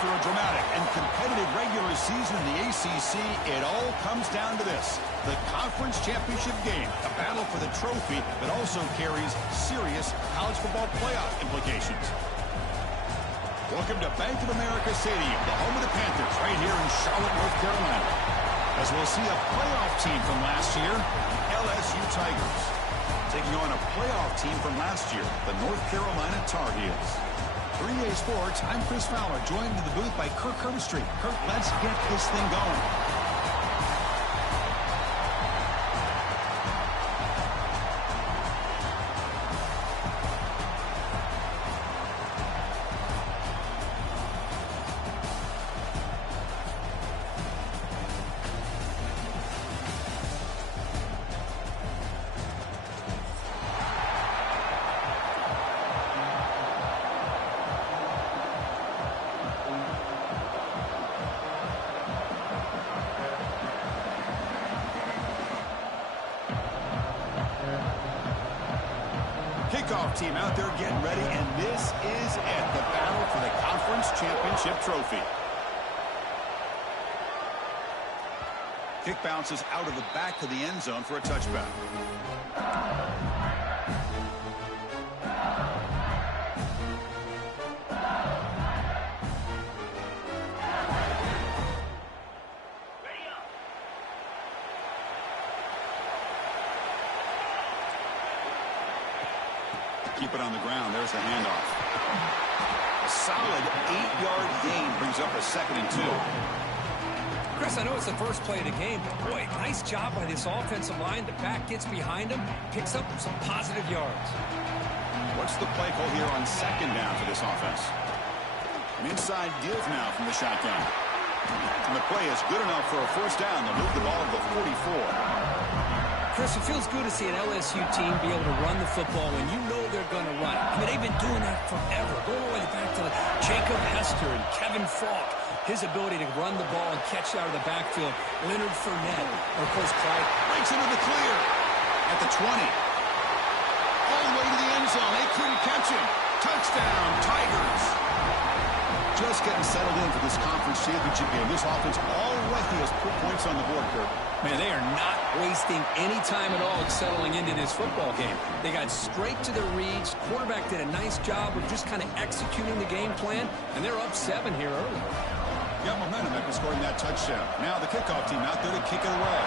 After a dramatic and competitive regular season in the ACC, it all comes down to this. The conference championship game, a battle for the trophy that also carries serious college football playoff implications. Welcome to Bank of America Stadium, the home of the Panthers, right here in Charlotte, North Carolina. As we'll see a playoff team from last year, LSU Tigers, taking on a playoff team from last year, the North Carolina Tar Heels. 3A Sports, I'm Chris Fowler, joined in the booth by Kirk Herbstreit. Kirk, let's get this thing going. Kickoff team out there getting ready, and this is it, the battle for the conference championship trophy. Kick bounces out of the back of the end zone for a touchback. Keep it on the ground. There's the handoff. A solid 8-yard gain brings up a 2nd and 2. Chris, I know it's the first play of the game, but boy, nice job by this offensive line. The back gets behind him, picks up some positive yards. What's the play call here on 2nd down for this offense? An inside give now from the shotgun. And the play is good enough for a 1st down. They'll move the ball to the 44. Chris, it feels good to see an LSU team be able to run the football when you know they're going to run. I mean, they've been doing that forever. Going all the way back to Jacob Hester and Kevin Falk. His ability to run the ball and catch out of the backfield. Leonard Fournette. Or, of course, Clyde. Breaks into the clear at the 20. All the way to the end zone. They couldn't catch him. Touchdown, Tigers. Just getting settled in for this conference championship game. This offense already has put points on the board, Kirk. Man, they are not wasting any time at all settling into this football game. They got straight to their reads. Quarterback did a nice job of just kind of executing the game plan, and they're up 7 here early. Got momentum after scoring that touchdown. Now the kickoff team out there to kick it away.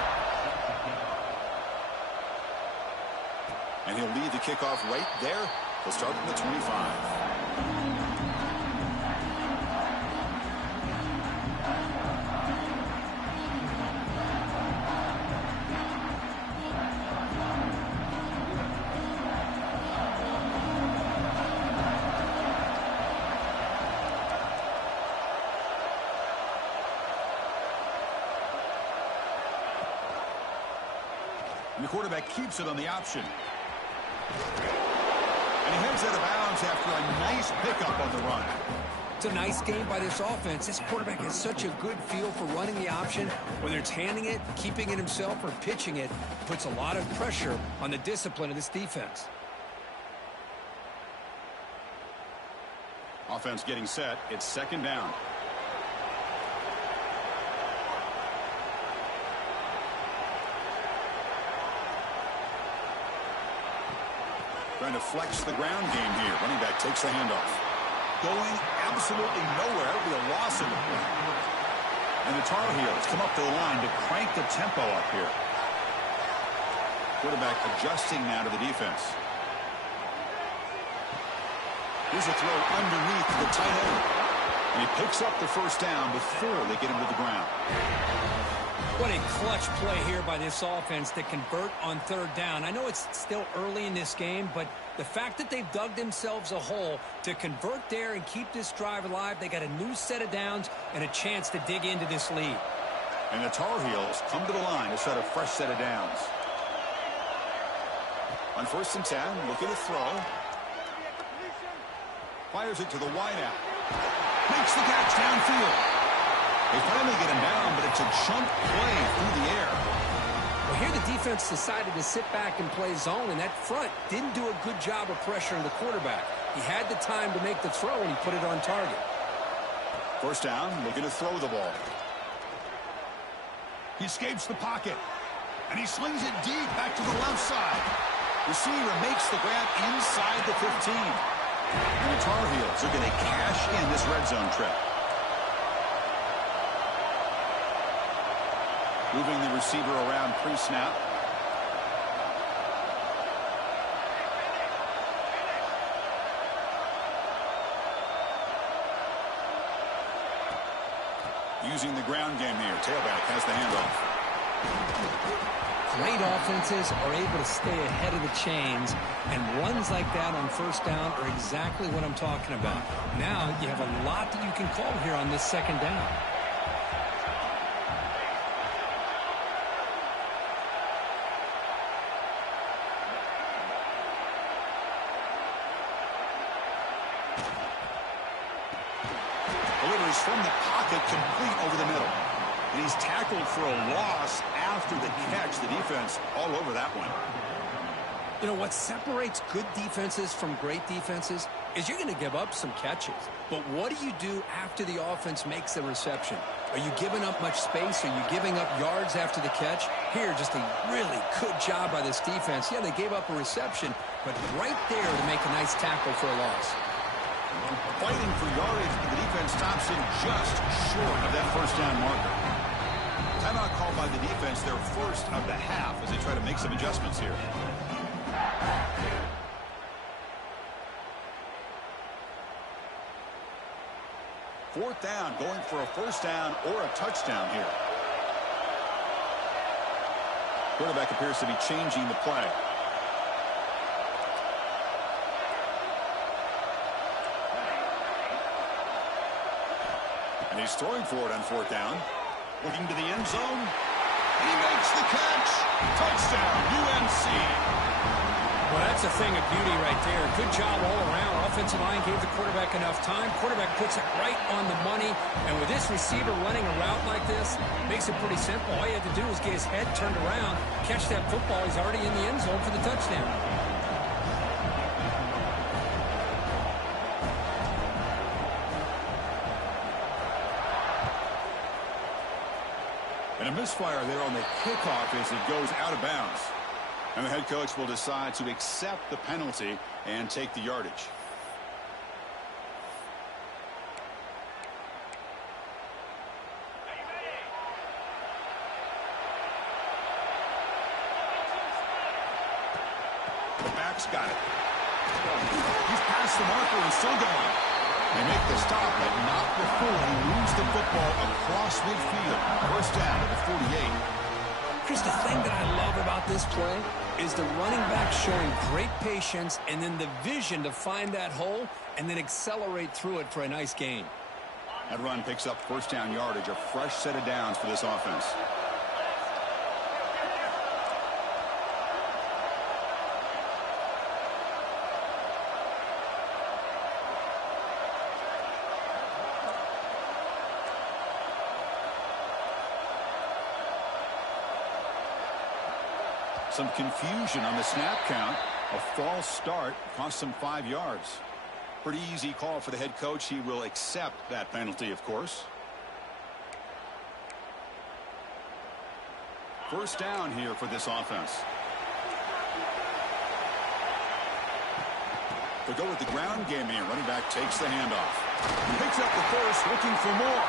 And he'll lead the kickoff right there. He'll start from the 25. And the quarterback keeps it on the option. And he heads out of bounds after a nice pickup on the run. It's a nice game by this offense. This quarterback has such a good feel for running the option. Whether it's handing it, keeping it himself, or pitching it, puts a lot of pressure on the discipline of this defense. Offense getting set. It's 2nd down. Trying to flex the ground game here. Running back takes the handoff. Going absolutely nowhere. It'll be a loss in the play. And the Tar Heels come up to the line to crank the tempo up here. Quarterback adjusting now to the defense. Here's a throw underneath the tight end. And he picks up the 1st down before they get him to the ground. What a clutch play here by this offense to convert on 3rd down. I know it's still early in this game, but the fact that they've dug themselves a hole to convert there and keep this drive alive, they got a new set of downs and a chance to dig into this lead. And the Tar Heels come to the line to set a fresh set of downs. On 1st and 10, looking to throw. Fires it to the wideout. Makes the catch downfield. They finally get him down, but it's a chunk play through the air. Well, here the defense decided to sit back and play zone, and that front didn't do a good job of pressuring the quarterback. He had the time to make the throw, and he put it on target. First down, looking to throw the ball. He escapes the pocket. And he slings it deep back to the left side. Receiver makes the grab inside the 15. And the Tar Heels are going to cash in this red zone trip. Moving the receiver around pre-snap. Using the ground game here. Tailback has the handoff. Great offenses are able to stay ahead of the chains, and runs like that on first down are exactly what I'm talking about. Now you have a lot that you can call here on this second down. Delivers from the pocket, complete over the middle. And he's tackled for a loss after the catch. The defense all over that one. You know, what separates good defenses from great defenses is you're going to give up some catches. But what do you do after the offense makes the reception? Are you giving up much space? Are you giving up yards after the catch? Here, just a really good job by this defense. Yeah, they gave up a reception, but right there to make a nice tackle for a loss. Fighting for yardage, but the defense stops him just short of that first down marker. Timeout called by the defense, their first of the half, as they try to make some adjustments here. Fourth down, going for a first down or a touchdown here. Quarterback appears to be changing the play. And he's throwing for it on fourth down. Looking to the end zone. And he makes the catch. Touchdown, UNC. Well, that's a thing of beauty right there. Good job all around. Offensive line gave the quarterback enough time. Quarterback puts it right on the money. And with this receiver running a route like this, makes it pretty simple. All you have to do is get his head turned around, catch that football. He's already in the end zone for the touchdown. And a misfire there on the kickoff as it goes out of bounds. And the head coach will decide to accept the penalty and take the yardage. The back's got it. He's past the marker and still going. They make the stop, but not before he moves the football across midfield. First down at the 48. Chris, the thing that I love about this play is the running back showing great patience and then the vision to find that hole and then accelerate through it for a nice gain. That run picks up first down yardage, a fresh set of downs for this offense. Some confusion on the snap count. A false start cost him 5 yards. Pretty easy call for the head coach. He will accept that penalty, of course. First down here for this offense. They go with the ground game here. Running back takes the handoff. He picks up the first, looking for more.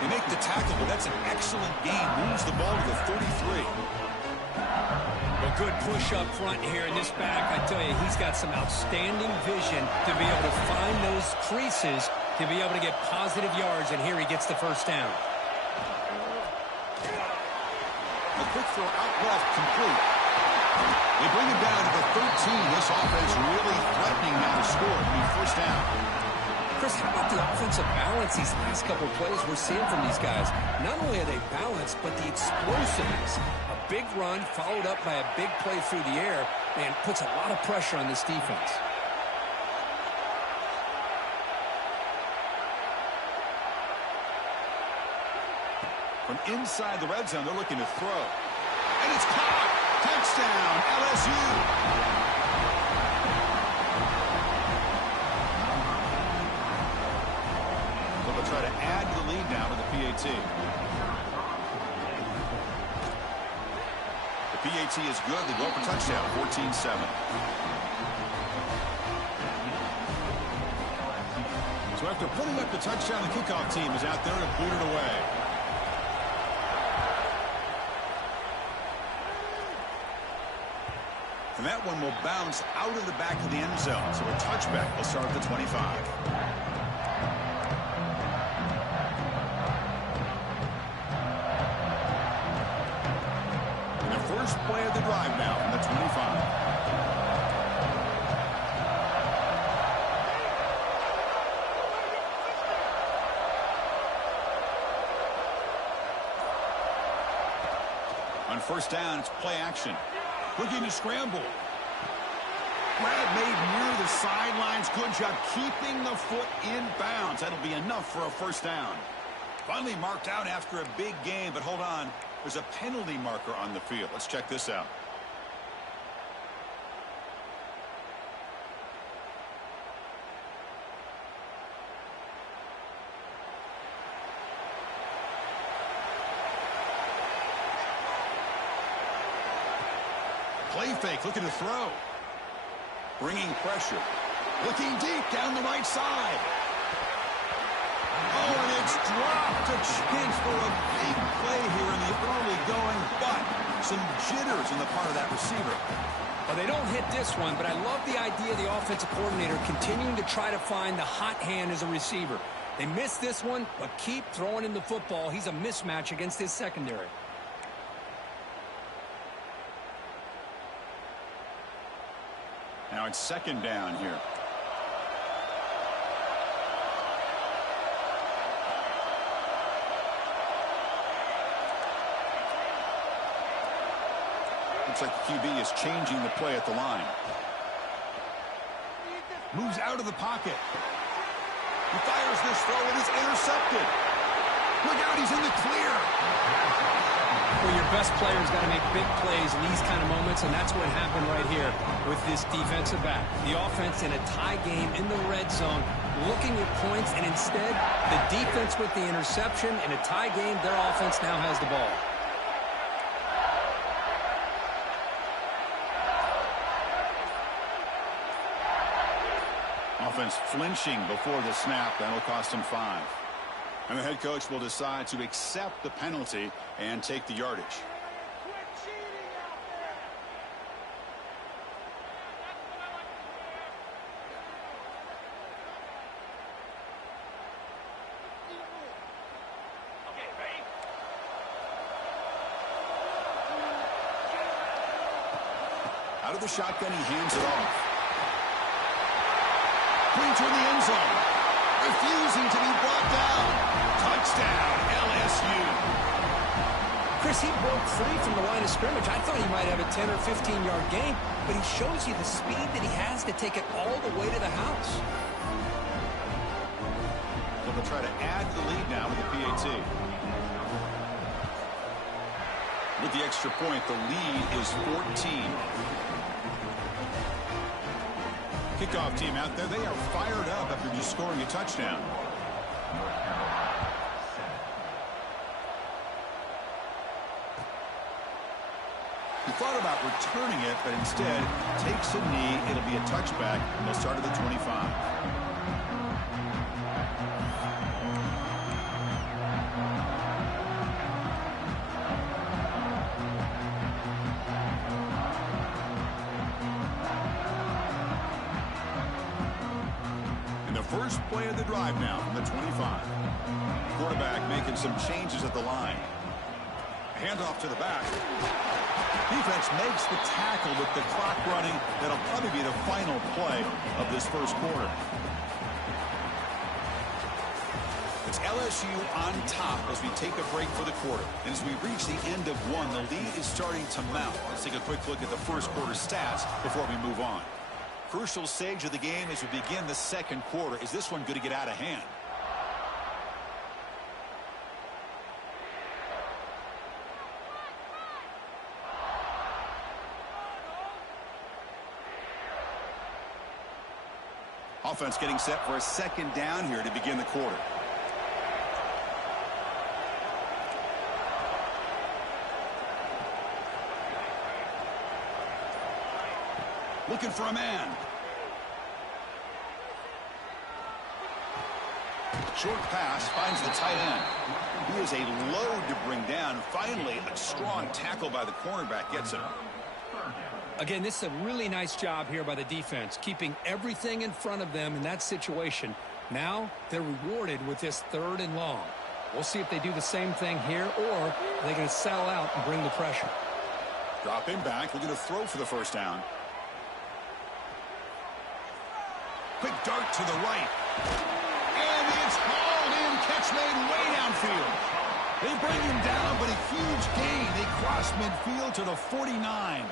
They make the tackle, but that's an excellent gain. Moves the ball to the 33. A good push up front here in this back. I tell you, he's got some outstanding vision to be able to find those creases, to be able to get positive yards, and here he gets the first down. A quick throw out left, complete. They bring him down to the 13. This offense really threatening now to score. It'll be first down. Chris, how about the offensive balance these last couple of plays we're seeing from these guys? Not only are they balanced, but the explosiveness. A big run followed up by a big play through the air, man, puts a lot of pressure on this defense. From inside the red zone, they're looking to throw. And it's caught. Touchdown, LSU. they'll try to add to the lead now to the PAT. The PAT is good. They go for touchdown, 14-7. So after putting up the touchdown, the kickoff team is out there to boot it away. And that one will bounce out of the back of the end zone. So a touchback will start at the 25. And the first play of the drive now from the 25. On first down, it's play action. Looking to scramble. Grab made near the sidelines. Good job keeping the foot in bounds. That'll be enough for a first down. Finally marked out after a big game, but hold on. There's a penalty marker on the field. Let's check this out. Play fake, looking to throw. Bringing pressure. Looking deep down the right side. Oh, and it's dropped. A chance for a big play here in the early going, but some jitters on the part of that receiver. Well, they don't hit this one, but I love the idea of the offensive coordinator continuing to try to find the hot hand as a receiver. They missed this one, but keep throwing him the football. He's a mismatch against his secondary. Now it's second down here. Looks like the QB is changing the play at the line. Moves out of the pocket. He fires this throw and it's intercepted. Look out, he's in the clear. Well, your best player's got to make big plays in these kind of moments, and that's what happened right here with this defensive back. The offense in a tie game in the red zone, looking at points, and instead, the defense with the interception. In a tie game, their offense now has the ball. Offense flinching before the snap. That'll cost him 5. And the head coach will decide to accept the penalty and take the yardage. Out of the shotgun, he hands it off. Clean toward the end zone. Refusing to be brought down. Touchdown, LSU. Chris, he broke free from the line of scrimmage. I thought he might have a 10 or 15-yard gain, but he shows you the speed that he has to take it all the way to the house. So they'll try to add to the lead now with the PAT. With the extra point, the lead is 14. Kickoff team out there, they are fired up after just scoring a touchdown. He thought about returning it, but instead takes a knee. It'll be a touchback, and they'll start at the 25. First play of the drive now from the 25. Quarterback making some changes at the line. Handoff to the back. Defense makes the tackle with the clock running. That'll probably be the final play of this first quarter. It's LSU on top as we take a break for the quarter. And as we reach the end of one, the lead is starting to mount. Let's take a quick look at the first quarter stats before we move on. Crucial stage of the game as we begin the second quarter. Is this one going to get out of hand? Offense getting set for a second down here to begin the quarter. looking for a man. Short pass finds the tight end. He is a load to bring down. Finally, a strong tackle by the cornerback gets him. Again, this is a really nice job here by the defense, keeping everything in front of them in that situation. Now they're rewarded with this 3rd and long. We'll see if they do the same thing here, or are they going to settle out and bring the pressure. Drop him back. Looking to throw for the first down. Quick dart to the right. And it's hauled in. Catch made way downfield. They bring him down, but a huge gain. They cross midfield to the 49.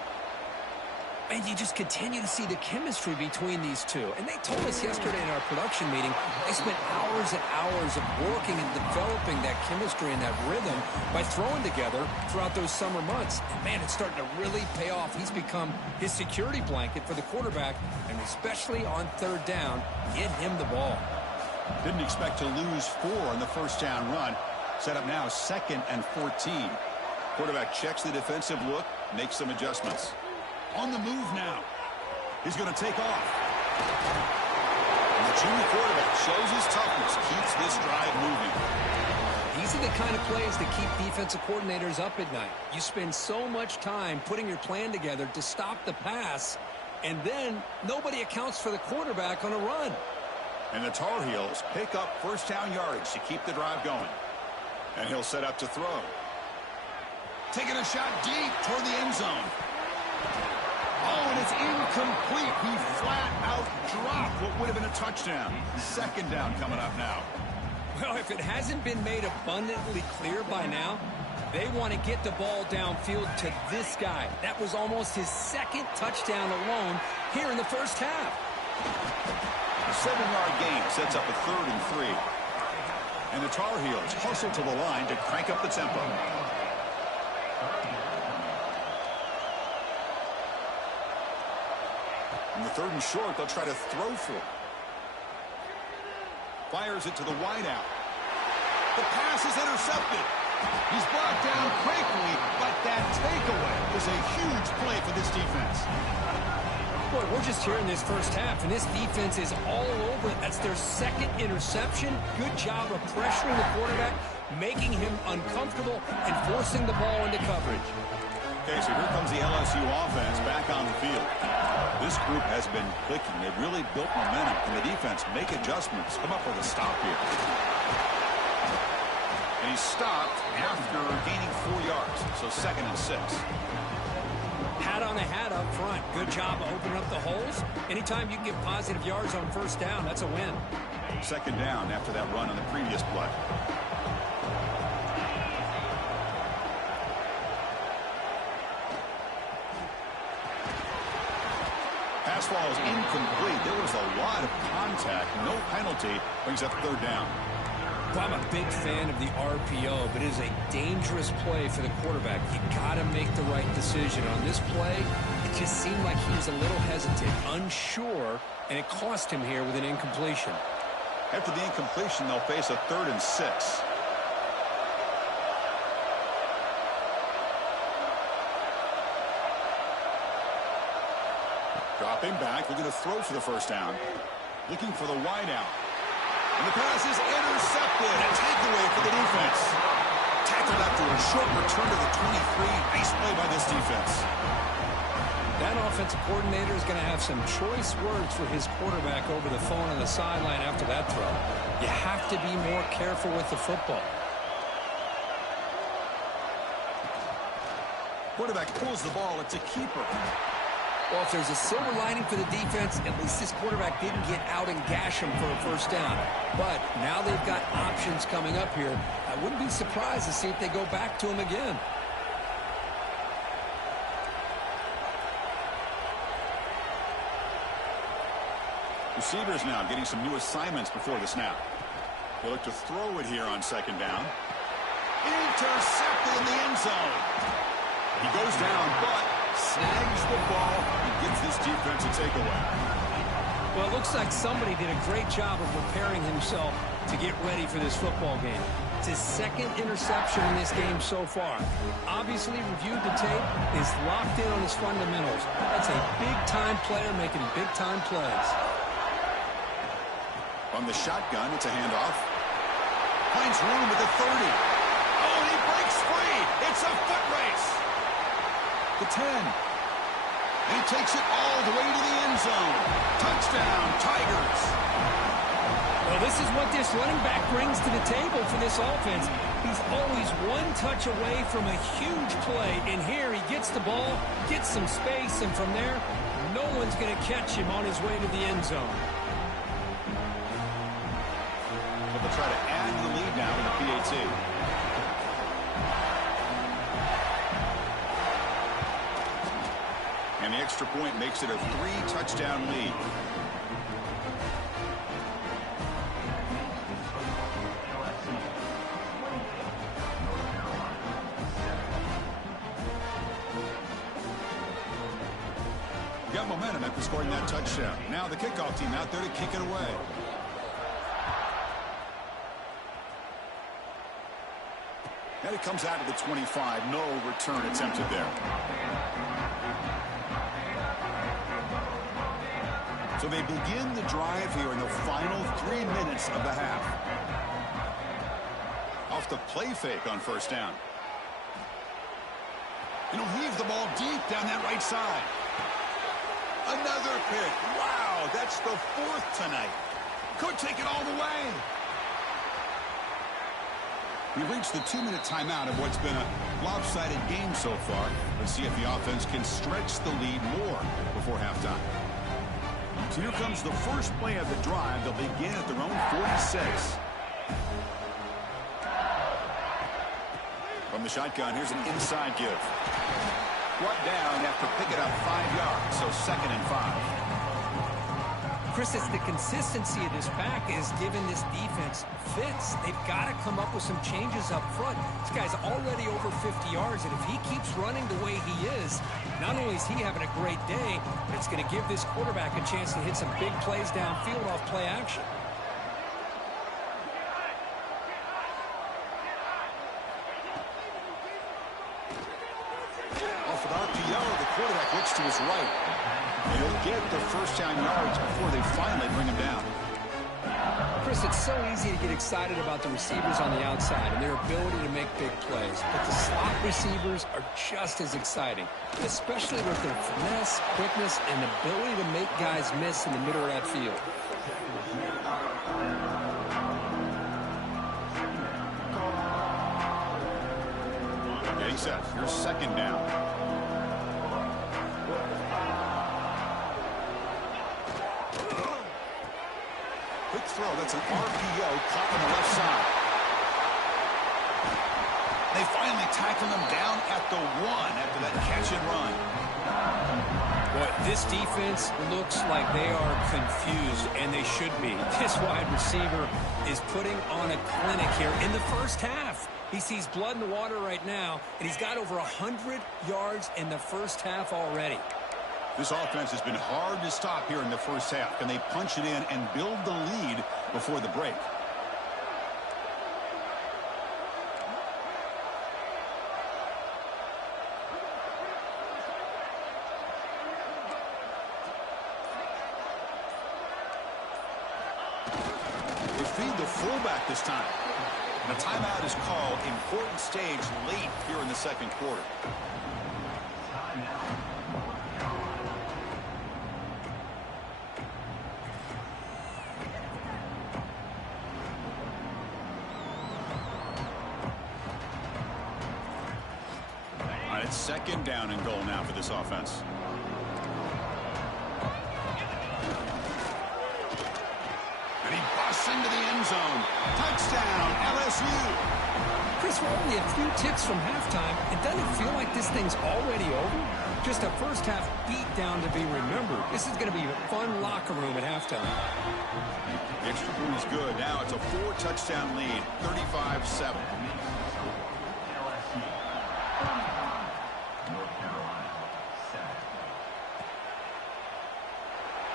And you just continue to see the chemistry between these two. And they told us yesterday in our production meeting, they spent hours and hours of working and developing that chemistry and that rhythm by throwing together throughout those summer months. And man, it's starting to really pay off. He's become his security blanket for the quarterback, and especially on 3rd down, get him the ball. Didn't expect to lose 4 on the first down run. Set up now 2nd and 14. Quarterback checks the defensive look, makes some adjustments. On the move now. He's going to take off. And the junior quarterback shows his toughness, keeps this drive moving. These are the kind of plays that keep defensive coordinators up at night. You spend so much time putting your plan together to stop the pass, and then nobody accounts for the quarterback on a run. And the Tar Heels pick up first down yardage to keep the drive going. And he'll set up to throw. Taking a shot deep toward the end zone. Oh, and it's incomplete. He flat out dropped what would have been a touchdown. 2nd down coming up now. Well, if it hasn't been made abundantly clear by now, they want to get the ball downfield to this guy. That was almost his 2nd touchdown alone here in the first half. A 7-yard gain sets up a 3rd and 3. And the Tar Heels hustle to the line to crank up the tempo. In the 3rd and short, they'll try to throw for it. Fires it to the wideout. The pass is intercepted. He's brought down quickly, but that takeaway is a huge play for this defense. Boy, we're just here in this first half, and this defense is all over it. That's their 2nd interception. Good job of pressuring the quarterback, making him uncomfortable, and forcing the ball into coverage. Okay, so here comes the LSU offense back on the field. This group has been clicking. They've really built momentum, and the defense make adjustments. Come up with a stop here. And he stopped after gaining 4 yards, so 2nd and 6. Hat on a hat up front. Good job of opening up the holes. Anytime you can get positive yards on first down, that's a win. 2nd down after that run on the previous play. Pass ball is incomplete. There was a lot of contact. No penalty. Brings up 3rd down. Well, I'm a big fan of the RPO, but it is a dangerous play for the quarterback. You got to make the right decision. On this play, it just seemed like he was a little hesitant, unsure, and it cost him here with an incompletion. After the incompletion, they'll face a 3rd and 6. Drop him back. Looking to throw for the first down. Looking for the wideout. And the pass is intercepted. A takeaway for the defense. Tackled after a short return to the 23. Nice play by this defense. That offensive coordinator is going to have some choice words for his quarterback over the phone on the sideline after that throw. You have to be more careful with the football. Quarterback pulls the ball. It's a keeper. Well, if there's a silver lining for the defense, at least this quarterback didn't get out and gash him for a first down. But now they've got options coming up here. I wouldn't be surprised to see if they go back to him again. Receivers now getting some new assignments before the snap. They look to throw it here on 2nd down. Intercepted in the end zone. He goes down, but snags the ball and gives this defense a takeaway. Well, it looks like somebody did a great job of preparing himself to get ready for this football game. It's his second interception in this game so far. Obviously reviewed the tape, is locked in on his fundamentals. That's a big-time player making big-time plays. From the shotgun, it's a handoff. Finds room at the 30. Oh, and he breaks free. It's a foot race. The 10. And he takes it all the way to the end zone. Touchdown, Tigers. Well, this is what this running back brings to the table for this offense. He's always one touch away from a huge play. And here he gets the ball, gets some space, and from there, no one's going to catch him on his way to the end zone. They'll try to add to the lead now in the PAT. And the extra point makes it a 3-touchdown lead. Got momentum after scoring that touchdown. Now the kickoff team out there to kick it away. And it comes out to the 25. No return attempted there. So they begin the drive here in the final 3 minutes of the half. Off the play fake on first down. And he'll heave the ball deep down that right side. Another pick. Wow, that's the 4th tonight. Could take it all the way. We've reached the 2-minute timeout of what's been a lopsided game so far. Let's see if the offense can stretch the lead more before halftime. So here comes the first play of the drive. They'll begin at their own 46. From the shotgun, here's an inside give. Brought down after picking up 5 yards, so 2nd and 5. Chris, it's the consistency of this pack is giving this defense fits. They've got to come up with some changes up front. This guy's already over 50 yards, and if he keeps running the way he is, not only is he having a great day, but it's going to give this quarterback a chance to hit some big plays downfield off play action. Off an RPO, the quarterback looks to his right. And he'll get the first-down yards before they finally bring him down. Chris, it's so easy to get excited about the receivers on the outside and their ability to make big plays. But the slot receivers are just as exciting, especially with their finesse, quickness, and ability to make guys miss in the middle of that field. Getting set. Here's 2nd down. Quick throw. That's an RPO caught on the left side. They finally tackle him down at the 1 after that catch and run. Boy, this defense looks like they are confused, and they should be. This wide receiver is putting on a clinic here in the first half. He sees blood in the water right now, and he's got over 100 yards in the first half already. This offense has been hard to stop here in the first half. Can they punch it in and build the lead before the break? They feed the fullback this time. And a timeout is called. Important stage late here in the second quarter. It's 2nd down and goal now for this offense. And he busts into the end zone. Touchdown, LSU. Chris, we're only a few ticks from halftime. It doesn't feel like this thing's already over. Just a first half beat down to be remembered. This is going to be a fun locker room at halftime. The extra point is good. Now it's a 4-touchdown lead, 35-7.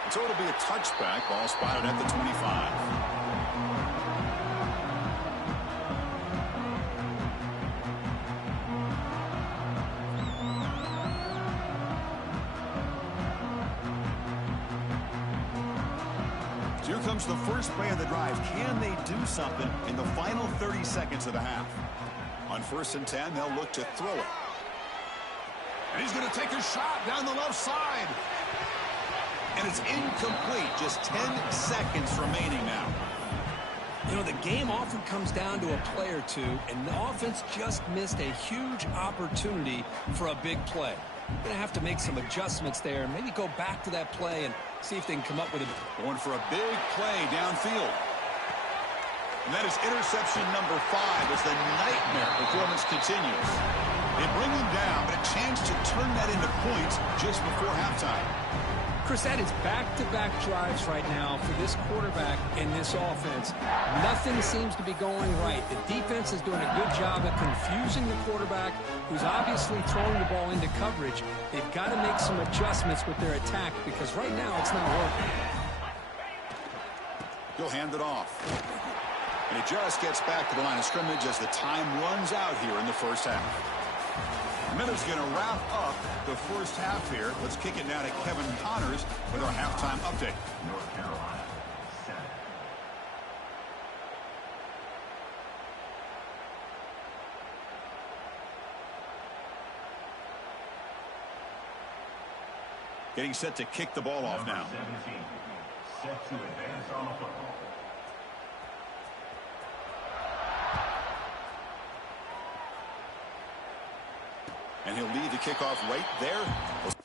So it'll be a touchback. Ball spotted at the 25. comes the first play of the drive. Can they do something in the final 30 seconds of the half? On 1st and 10, they'll look to throw it. And he's going to take a shot down the left side. And it's incomplete. Just 10 seconds remaining now. You know, the game often comes down to a play or two, and the offense just missed a huge opportunity for a big play. Going to have to make some adjustments there and maybe go back to that play and see if they can come up with it. Going for a big play downfield. And that is interception number 5 as the nightmare performance continues. They bring him down, but a chance to turn that into points just before halftime. Chris, that is back-to-back drives right now for this quarterback and this offense. Nothing seems to be going right. The defense is doing a good job of confusing the quarterback, who's obviously throwing the ball into coverage. They've got to make some adjustments with their attack because right now it's not working. He'll hand it off. And it just gets back to the line of scrimmage as the time runs out here in the first half. Miller's going to wrap up the first half here. Let's kick it now to Kevin Connors with our halftime update. North Carolina, 7. Getting set to kick the ball off now. 17, set to advance on the football. And he'll lead the kickoff right there.